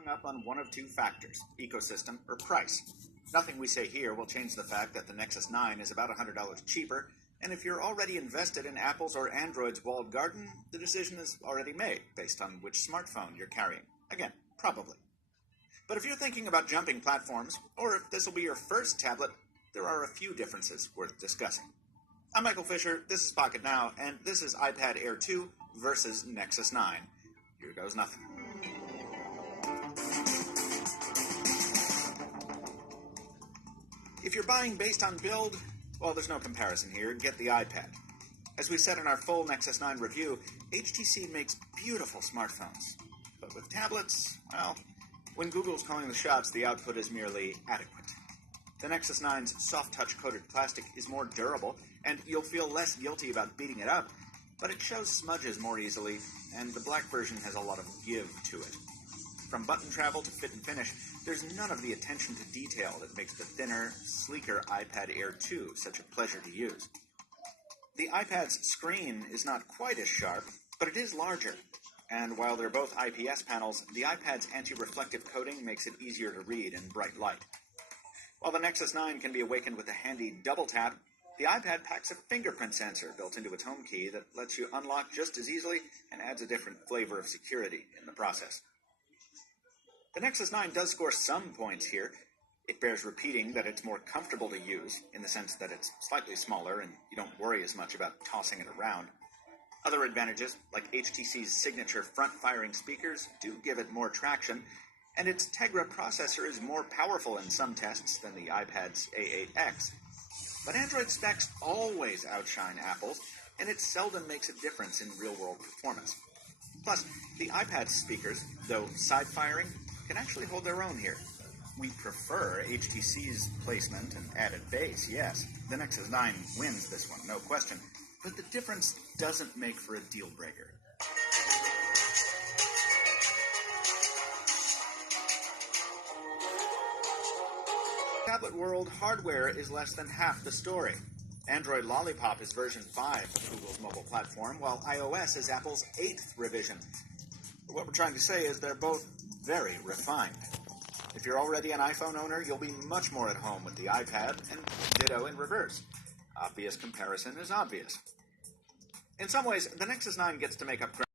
hung up on one of two factors, ecosystem or price. Nothing we say here will change the fact that the Nexus 9 is about $100 cheaper, and if you're already invested in Apple's or Android's walled garden, the decision is already made based on which smartphone you're carrying. Again, probably. But if you're thinking about jumping platforms, or if this will be your first tablet, there are a few differences worth discussing. I'm Michael Fisher, this is Pocket Now, and this is iPad Air 2 versus Nexus 9. Here goes nothing. If you're buying based on build, well, there's no comparison here. Get the iPad. As we said in our full Nexus 9 review, HTC makes beautiful smartphones. But with tablets, well, when Google's calling the shots, the output is merely adequate. The Nexus 9's soft-touch coated plastic is more durable, and you'll feel less guilty about beating it up, but it shows smudges more easily, and the black version has a lot of give to it. From button travel to fit and finish, there's none of the attention to detail that makes the thinner, sleeker iPad Air 2 such a pleasure to use. The iPad's screen is not quite as sharp, but it is larger, and while they're both IPS panels, the iPad's anti-reflective coating makes it easier to read in bright light. While the Nexus 9 can be awakened with a handy double tap, the iPad packs a fingerprint sensor built into its home key that lets you unlock just as easily and adds a different flavor of security in the process. The Nexus 9 does score some points here. It bears repeating that it's more comfortable to use, in the sense that it's slightly smaller and you don't worry as much about tossing it around. Other advantages, like HTC's signature front-firing speakers, do give it more traction, and its Tegra processor is more powerful in some tests than the iPad's A8X. But Android specs always outshine Apple's, and it seldom makes a difference in real-world performance. Plus, the iPad's speakers, though side-firing, can actually hold their own here. We prefer HTC's placement and added bass, yes. The Nexus 9 wins this one, no question. But the difference doesn't make for a deal-breaker. Tablet world, hardware is less than half the story. Android Lollipop is version 5 of Google's mobile platform, while iOS is Apple's 8th revision. What we're trying to say is they're both very refined. If you're already an iPhone owner, you'll be much more at home with the iPad, and ditto in reverse. Obvious comparison is obvious. In some ways, the Nexus 9 gets to make up ground